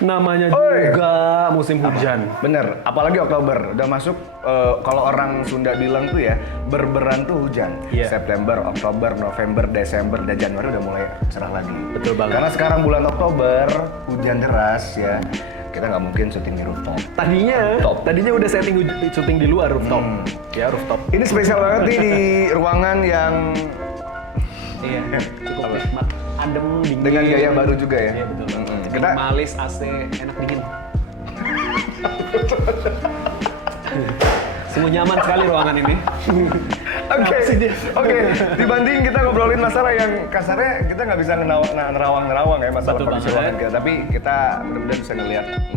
Namanya juga musim hujan. Bener, apalagi Oktober udah masuk. Kalau orang Sunda bilang tuh ya, berberan tuh hujan. September, Oktober, November, Desember, dan Januari udah mulai cerah lagi. Betul banget. Karena sekarang bulan Oktober hujan deras ya, kita nggak mungkin syuting di rooftop. Tadinya udah setting syuting di luar rooftop. Ya rooftop. Ini spesial banget nih di ruangan yang cukup nikmat, adem, dingin. dengan gaya baru juga ya. Iya betul. Kita minimalis, AC, enak dingin. Sungguh nyaman sekali ruangan ini. Oke. Dibanding kita ngobrolin masalah yang kasarnya kita nggak bisa nerawang ya masalah kondisi ruangan kita, tapi kita mudah-mudahan bisa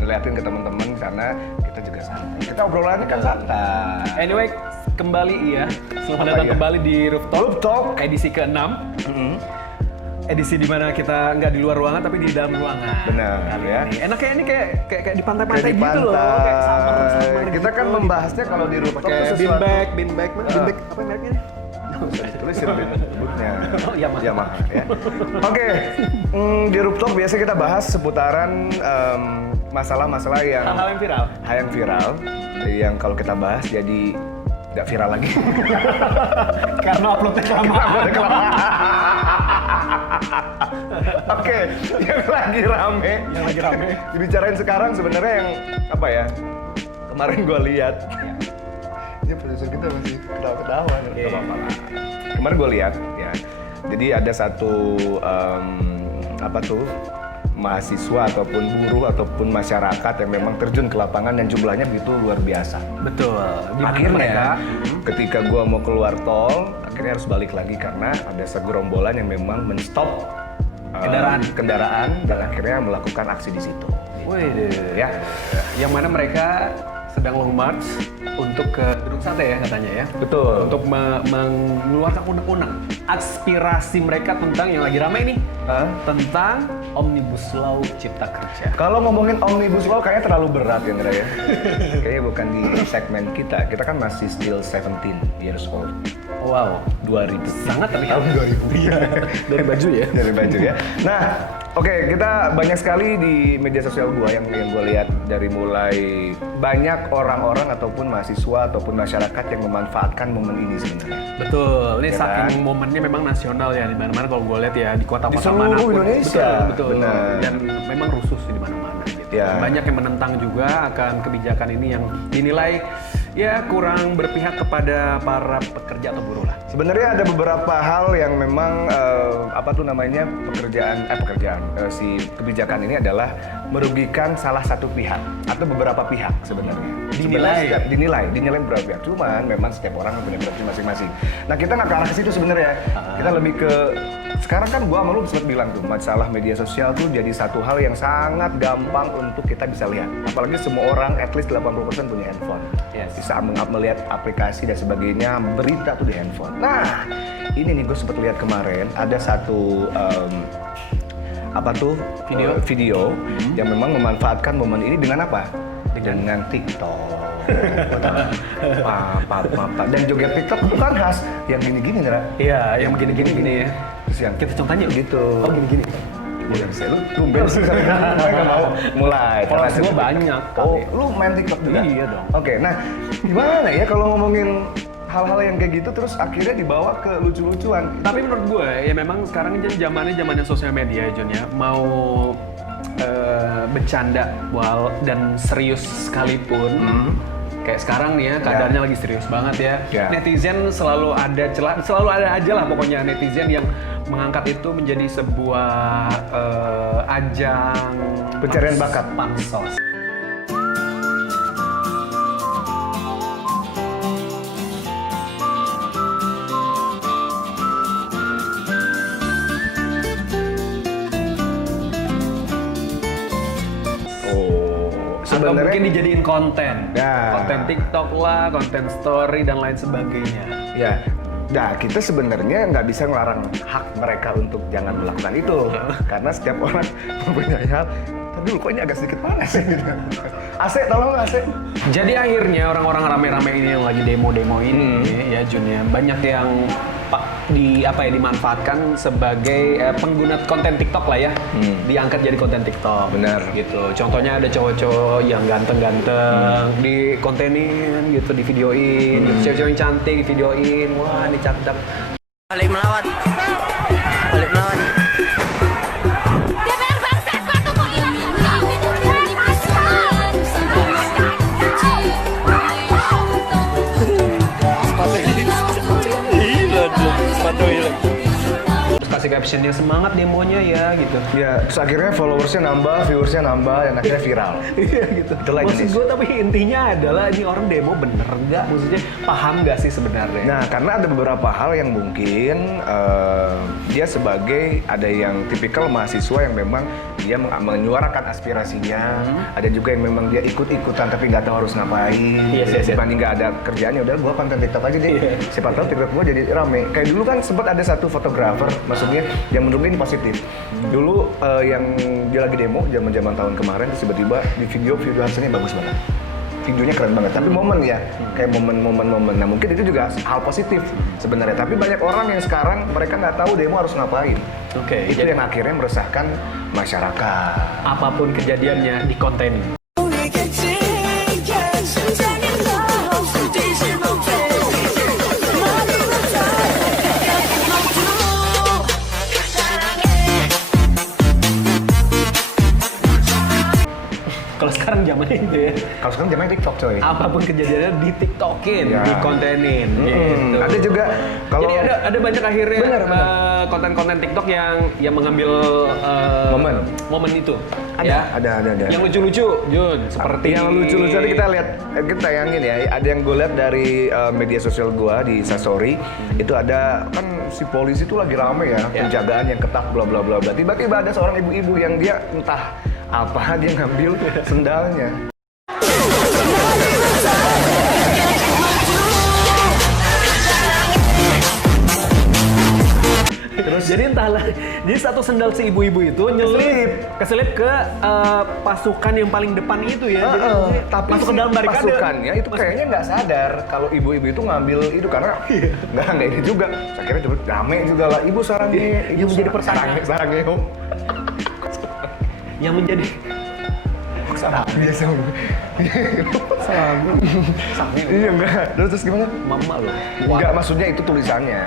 ngeliatin ke teman-teman karena kita juga santai. Kita obrolannya kan santai. Anyway, kembali selamat datang kembali di Rooftop edisi ke-6. Edisi di mana kita nggak di luar ruangan tapi di dalam ruangan. Benar ya. Enaknya ini kayak di pantai-pantai Kayak di gitu loh. Kayak summer Kita kan membahasnya kalau di rooftop pakai beanbag apa mereknya? Tulisin bentuknya. Oh, Yamaha. Ya. Oke. Di rooftop biasa kita bahas seputaran masalah-masalah yang hal yang viral yang kalau kita bahas jadi nggak viral lagi. Karena uploadnya kelamaan. Oke, yang lagi rame dibicarain sekarang sebenarnya yang apa ya? Kemarin gue lihat, ya produser kita masih ketawa-ketawa, nggak apa-apa lah. Kemarin gue lihat, ya, jadi ada satu mahasiswa ataupun buruh ataupun masyarakat yang memang terjun ke lapangan dan jumlahnya begitu luar biasa. Betul. Akhirnya ketika gua mau keluar tol, akhirnya harus balik lagi karena ada segerombolan yang memang menstop kendaraan dan akhirnya melakukan aksi di situ. Wih, ya. Yang mana mereka sedang long march untuk ke Gedung Sate ya katanya ya. Betul. Untuk mengeluarkan unek-unek aspirasi mereka tentang yang lagi ramai nih. Tentang Omnibus Law Cipta Kerja. Kalau ngomongin Omnibus Law kayaknya terlalu berat ya Ndra ya. Kayaknya bukan di segmen kita. Kita kan masih still 17 years old. Wow, 2000. Sangat terlihat. Tahun 2000. Iya. Dari baju ya. Dari baju ya. Nah, oke, kita banyak sekali di media sosial gua yang gua lihat dari mulai banyak orang-orang ataupun mahasiswa ataupun masyarakat yang memanfaatkan momen ini sebenarnya. Betul. Ini Ya saking kan? momennya memang nasional ya di mana-mana kalau gue lihat ya di kota-kota Di seluruh manapun. Indonesia. Betul. Benar. Dan memang rusuh sih di mana-mana gitu. Ya. Banyak yang menentang juga akan kebijakan ini yang dinilai ya kurang berpihak kepada para pekerja atau buruh lah. Sebenarnya ada beberapa hal yang memang si kebijakan ini adalah merugikan salah satu pihak atau beberapa pihak sebenarnya. Dinilai beberapa pihak. Cuman memang setiap orang punya persepsi masing-masing. Nah, kita nggak ke arah ke situ sebenarnya. Kita lebih ke sekarang kan gua sama lu sempat bilang tuh masalah media sosial tuh jadi satu hal yang sangat gampang untuk kita bisa lihat. Apalagi semua orang at least 80% punya handphone. Bisa melihat aplikasi dan sebagainya, berita tuh di handphone. Nah, ini nih gue sempat lihat kemarin ada satu video yang memang memanfaatkan momen ini dengan apa? Dengan TikTok. Dan joget TikTok bukan khas yang gini-gini, Nera. Iya, yang begini-gini ya. Terus yang kita contohnya gitu. Oh, gini-gini. Udah bisa, lu tumben sih nggak mau mulai. Followers gue banyak. Oh, lu main TikTok juga? Iya dong. Oke, nah gimana ya kalau ngomongin hal-hal yang kayak gitu terus akhirnya dibawa ke lucu-lucuan? Tapi menurut gue ya memang sekarang zamannya sosial media John ya. Mau bercanda dan serius sekalipun. Kayak sekarang nih ya, keadaannya lagi serius banget ya. Netizen selalu ada aja lah pokoknya netizen yang mengangkat itu menjadi sebuah ajang pencarian bakat, pansos. atau sebenarnya mungkin dijadiin konten, Ya. konten TikTok lah, konten story dan lain sebagainya. Ya, nah kita sebenarnya nggak bisa ngelarang hak mereka untuk jangan melakukan itu, karena setiap orang mempunyai hak. Tapi dulu kok ini agak sedikit panas ya gitu. AC, tolong AC. Jadi akhirnya orang-orang rame-rame ini yang lagi demo-demo ini ya Jun ya, banyak yang dimanfaatkan sebagai pengguna konten TikTok lah ya, diangkat jadi konten TikTok. Benar. Gitu. Contohnya ada cowok-cowok yang ganteng-ganteng di kontenin gitu, di videoin, cewek-cewek yang cantik di videoin, wah ini cakep. Balik melawan. Balik melawan. DPR bangsa suatu Sepatu hilang. Terus kasih captionnya semangat demonya ya gitu. Ya, terus akhirnya followersnya nambah, viewersnya nambah, dan akhirnya viral. Iya gitu. Itulah Maksud Indonesia. gue tapi intinya adalah ini orang demo bener nggak? Maksudnya paham nggak sih sebenarnya? Nah, karena ada beberapa hal yang mungkin dia sebagai ada yang tipikal mahasiswa yang memang dia menyuarakan aspirasinya, ada juga yang memang dia ikut-ikutan tapi nggak tahu harus ngapain. Yes. Dibanding nggak ada kerjaannya, udah gua konten TikTok aja deh. Iya. Siapa tahu TikTok gua jadi rame. Kayak dulu kan sempat ada satu fotografer, maksudnya yang menurut ini positif. Dulu yang dia lagi demo zaman-zaman tahun kemarin, terus tiba-tiba di video hasilnya bagus banget. Videonya keren banget, tapi momen ya, kayak momen-momen. Nah mungkin itu juga hal positif sebenarnya. Tapi banyak orang yang sekarang mereka nggak tahu demo harus ngapain. Oke, Itu yang akhirnya meresahkan masyarakat. apapun kejadiannya di konten. Kalau sekarang zamannya itu ya, Kalau sekarang zamannya TikTok coy. apapun kejadiannya di TikTokin, Ya. di kontenin. Gitu. Ada juga kalau Jadi ada banyak akhirnya Benar. konten-konten TikTok yang mengambil momen itu. ada, Ya. ada. Yang lucu-lucu, Jun, seperti yang lucu-lucu tadi kita lihat, kita tayangin ya. Ada yang gue lihat dari media sosial gue di Instastory, itu ada kan si polisi tuh lagi rame ya, penjagaan yang ketat bla bla bla bla. Tiba-tiba ada seorang ibu-ibu yang dia entah apa dia ngambil sendalnya. Terus jadi entahlah, jadi satu sendal si ibu-ibu itu keselip ke pasukan yang paling depan itu ya. Jadi Tapi masuk ke dalam barikade. pasukannya itu kayaknya nggak sadar kalau ibu-ibu itu ngambil itu karena nggak ini juga. Akhirnya coba rame juga lah, ibu sarangnya, Yang menjadi pertanyaan. sarangnya. Yang menjadi Salah biasa lu. Iya enggak. Terus gimana? mama loh. Enggak, maksudnya itu tulisannya.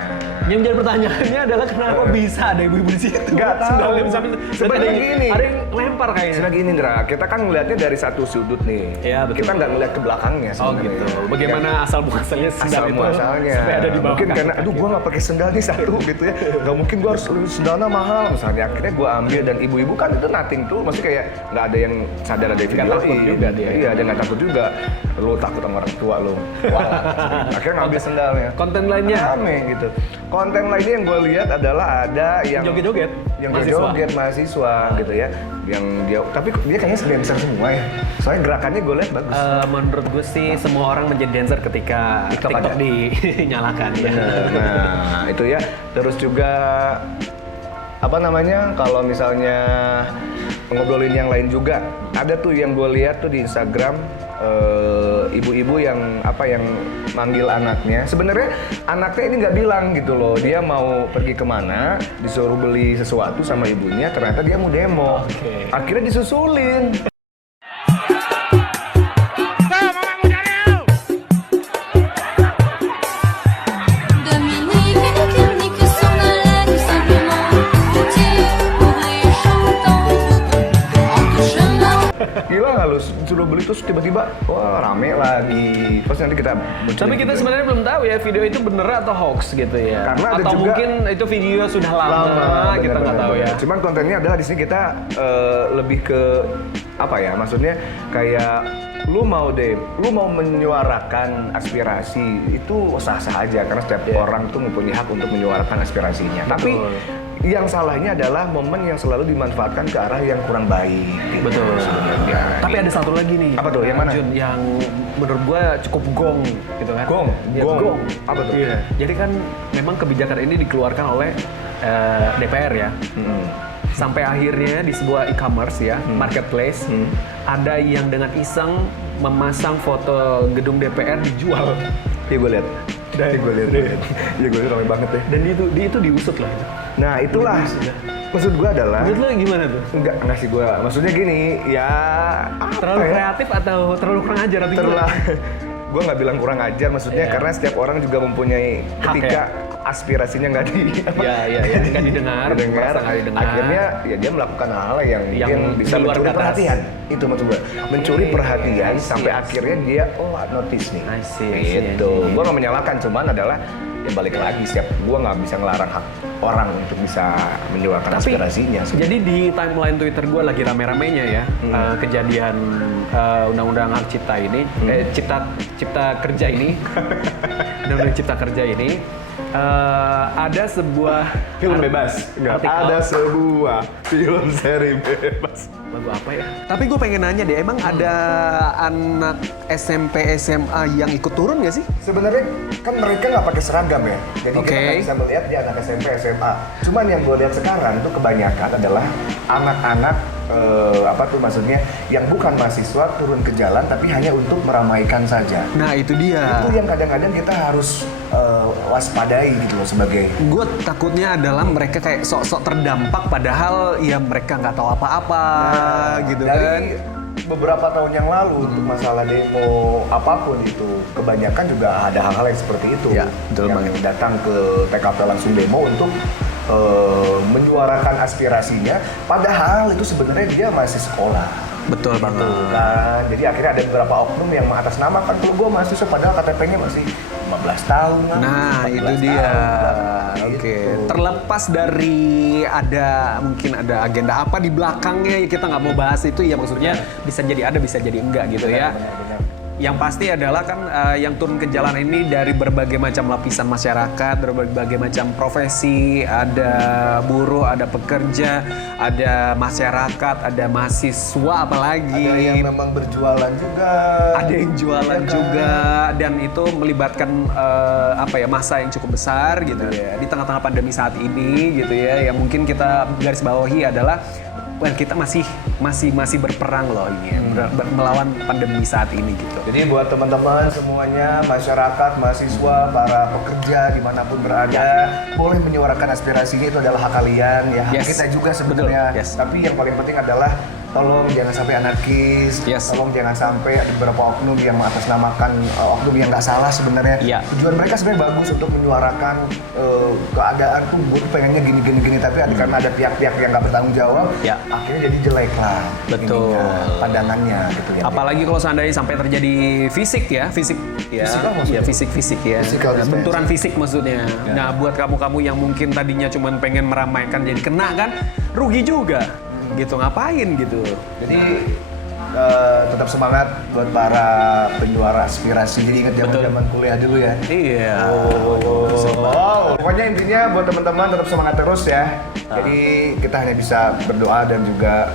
Yang menjadi pertanyaannya adalah kenapa bisa ada ibu-ibu di situ? Nggak tahu. Sendalnya bisa- Sebenarnya ada yang- gini. Ada yang lempar kayaknya. Sebenarnya gini Indra, kita kan ngelihatnya dari satu sudut nih. Iya, betul. Kita nggak ngeliat ke belakangnya Oh sebenarnya. gitu. Bagaimana asal muasalnya sendal Asal itu muasalnya. sampai ada di bawah Mungkin kaki karena aduh gua nggak pakai sendal nih satu gitu ya. Nggak mungkin gua harus sendalnya mahal misalnya. Akhirnya gua ambil dan ibu-ibu kan itu nothing tuh, maksudnya kayak nggak ada yang sadar ada video. takut juga dia. Iya, dia nggak takut juga. Lu takut sama orang tua lu. Wah, akhirnya ngambil sendalnya. Konten lainnya Rame gitu. Konten lainnya yang gue lihat adalah ada yang joget-joget. yang Mahasiswa. joget mahasiswa gitu ya, yang dia tapi dia kayaknya dancer semua ya, soalnya gerakannya gue lihat bagus. Menurut gue sih semua orang menjadi dancer ketika TikTok TikTok ada. dinyalakan ya. Nah itu ya, terus juga apa namanya, kalau misalnya ngobrolin yang lain juga ada tuh yang gue lihat tuh di Instagram, ibu-ibu yang manggil anaknya. Sebenarnya anaknya ini nggak bilang gitu loh, dia mau pergi kemana, disuruh beli sesuatu sama ibunya, ternyata dia mau demo. Oke. Akhirnya disusulin. Dominique et Nick s'en allaient simplement petit pour les chantants en tout chemin. Gila nggak lu, suruh beli terus tiba-tiba wah rame lagi. Terus nanti kita Tapi kita sebenarnya belum tahu ya video itu bener atau hoax gitu ya. Karena ada atau juga- mungkin itu video sudah lama, kita nggak tahu ya. Cuman kontennya adalah di sini kita lebih ke apa ya? Maksudnya kayak lu mau menyuarakan aspirasi itu sah-sah aja karena setiap orang tuh mempunyai hak untuk menyuarakan aspirasinya. Tapi yang salahnya adalah momen yang selalu dimanfaatkan ke arah yang kurang baik. Gitu. Betul. Sebenarnya. Tapi ada satu lagi nih. Apa tuh? Yang mana? Jun, yang menurut gua cukup gong gitu kan. Gong? Ya, Gong. Apa tuh? Iya. Jadi kan memang kebijakan ini dikeluarkan oleh DPR ya. Sampai akhirnya di sebuah e-commerce ya, marketplace, ada yang dengan iseng memasang foto gedung DPR dijual. Iya gue lihat. Iya gue lihat. Iya gue lihat ramai banget ya. Dan itu diusut lah. Nah itulah. Maksud gue adalah. Menurut lo gimana tuh? Enggak sih gue. Maksudnya gini, ya. Terlalu kreatif atau terlalu kurang ajar? Gue nggak bilang kurang ajar, maksudnya karena setiap orang juga mempunyai ketika aspirasinya nggak nggak didengar, akhirnya ya dia melakukan hal yang mungkin bisa mencuri perhatian. Itu maksud gue, mencuri perhatian sampai akhirnya dia notice nih. Gitu. Gue nggak menyalahkan, cuman adalah ya balik lagi gue nggak bisa ngelarang hak orang untuk bisa menyuarakan aspirasinya. Jadi di timeline Twitter gue lagi rame-ramenya ya kejadian undang-undang hak cipta ini, cipta kerja ini, undang-undang cipta kerja ini. Ada sebuah film bebas. Ada sebuah film seri bebas. Lagu apa ya? Tapi gue pengen nanya deh, emang ada anak SMP, SMA yang ikut turun nggak sih? Sebenarnya kan mereka nggak pakai seragam ya, jadi kita nggak bisa melihat dia anak SMP, SMA. Cuman yang gue lihat sekarang tuh kebanyakan adalah anak-anak maksudnya yang bukan mahasiswa turun ke jalan tapi hanya untuk meramaikan saja. Nah itu dia. Itu yang kadang-kadang kita harus waspadai gitu loh sebagai. Gue takutnya adalah mereka kayak sok-sok terdampak padahal ya mereka nggak tahu apa-apa gitu dari kan. Beberapa tahun yang lalu untuk masalah demo apapun itu kebanyakan juga ada hal-hal yang seperti itu. Ya, betul yang banget. datang ke TKP langsung demo untuk menyuarakan aspirasinya, padahal itu sebenarnya dia masih sekolah. Betul banget. Kan? Jadi akhirnya ada beberapa oknum yang mengatasnamakan kalau gue mahasiswa padahal KTP-nya masih 15 tahun. Nah, itu dia. Oke. Terlepas dari mungkin ada agenda apa di belakangnya, ya kita nggak mau bahas itu ya, maksudnya bisa jadi ada, bisa jadi enggak gitu ya. Benar. Yang pasti adalah kan yang turun ke jalan ini dari berbagai macam lapisan masyarakat, berbagai macam profesi, ada buruh, ada pekerja, ada masyarakat, ada mahasiswa apalagi. Ada yang memang berjualan juga. Ada yang jualan kan? juga, dan itu melibatkan massa yang cukup besar gitu ya. Di tengah-tengah pandemi saat ini gitu ya, yang mungkin kita garis bawahi adalah kita masih berperang loh ini ya, melawan pandemi saat ini gitu. Jadi buat teman-teman semuanya, masyarakat, mahasiswa, para pekerja dimanapun berada, boleh menyuarakan aspirasinya, itu adalah hak kalian ya, hak kita juga sebenarnya. Tapi yang paling penting adalah tolong jangan sampai anarkis, tolong jangan sampai ada beberapa oknum yang mengatasnamakan oknum yang nggak salah sebenarnya. Tujuan mereka sebenarnya bagus untuk menyuarakan keadaan tuh, gue pengennya gini, tapi karena ada pihak-pihak yang nggak bertanggung jawab, akhirnya jadi jelek lah. Betul. Pandangannya gitu ya. Apalagi kalau seandainya sampai terjadi fisik ya. Fisik ya. Benturan fisik maksudnya. Nah, buat kamu-kamu yang mungkin tadinya cuma pengen meramaikan jadi kena kan, rugi juga. Gitu, ngapain gitu. Jadi tetap semangat buat para penyuara aspirasi. Jadi ingat zaman kuliah dulu ya. Iya. Pokoknya intinya buat teman-teman tetap semangat terus ya. Jadi kita hanya bisa berdoa dan juga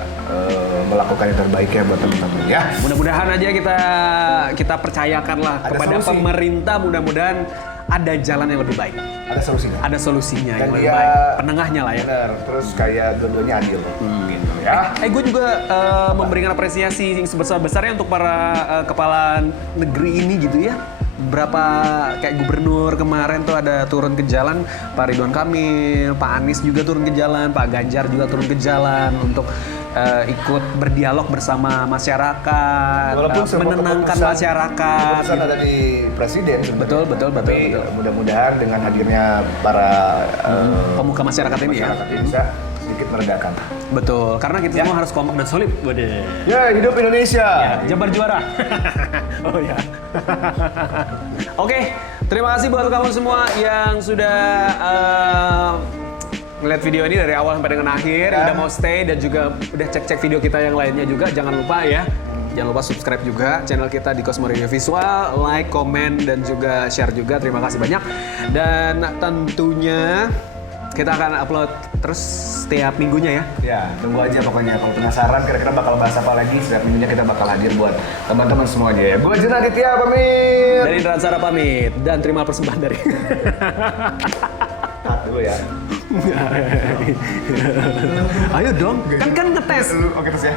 melakukan yang terbaik ya buat teman-teman ya. Mudah-mudahan aja kita percayakanlah kepada pemerintah, mudah-mudahan ada jalan yang lebih baik. Ada solusinya. Ada solusinya dan yang lebih baik. Penengahnya lah ya. Benar. Terus kayak dua-duanya adil. Gitu ya. Gue juga memberikan apresiasi yang sebesar-besarnya untuk para kepala negeri ini gitu ya. Beberapa kayak gubernur kemarin tuh ada turun ke jalan, Pak Ridwan Kamil, Pak Anies juga turun ke jalan, Pak Ganjar juga turun ke jalan untuk ikut berdialog bersama masyarakat, menenangkan masyarakat. Keputusan ada di presiden sebenarnya. Betul. Mudah-mudahan dengan hadirnya para pemuka masyarakat ini bisa sedikit meredakan. Betul, karena kita semua harus kompak dan solid. Ya, hidup Indonesia. Jabar juara. Oh ya. Oke, terima kasih buat kamu semua yang sudah ngeliat video ini dari awal sampai dengan akhir, udah mau stay dan juga udah cek-cek video kita yang lainnya juga. Jangan lupa ya, jangan lupa subscribe juga channel kita di Cosmo Radio Visual, like, komen, dan juga share juga. Terima kasih banyak. Dan tentunya kita akan upload terus setiap minggunya ya. Ya, tunggu aja pokoknya. Kalau penasaran kira-kira bakal bahas apa lagi, setiap minggunya kita bakal hadir buat teman-teman semuanya ya. Gue Jun Aditya pamit. Dari Indra Ansara pamit dan terima persembahan dari. Cut dulu ya. Ayo dong, kan ngetes. Oke terus ya.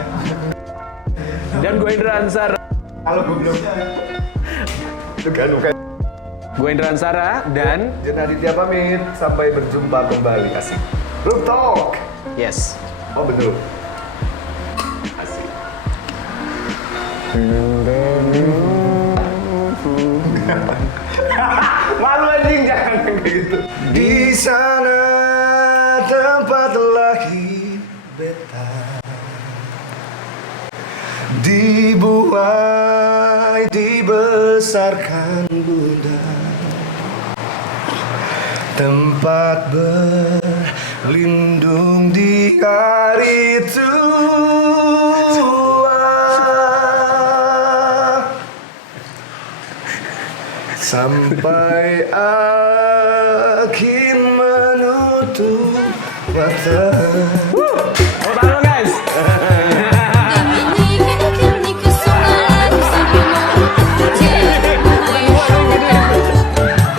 Dan gue Indra Ansara. Kalau gue belum. Bukan. Gue Indra Ansara dan Jun Aditya pamit. Sampai berjumpa kembali. Asik. Room Talk. yes. Oh betul. Asik. Malu anjing, jangan kayak gitu. Di sana tempat lahir beta, dibuai dibesarkan bunda, tempat berlindung di hari tua. Sampai akhir menutup mata.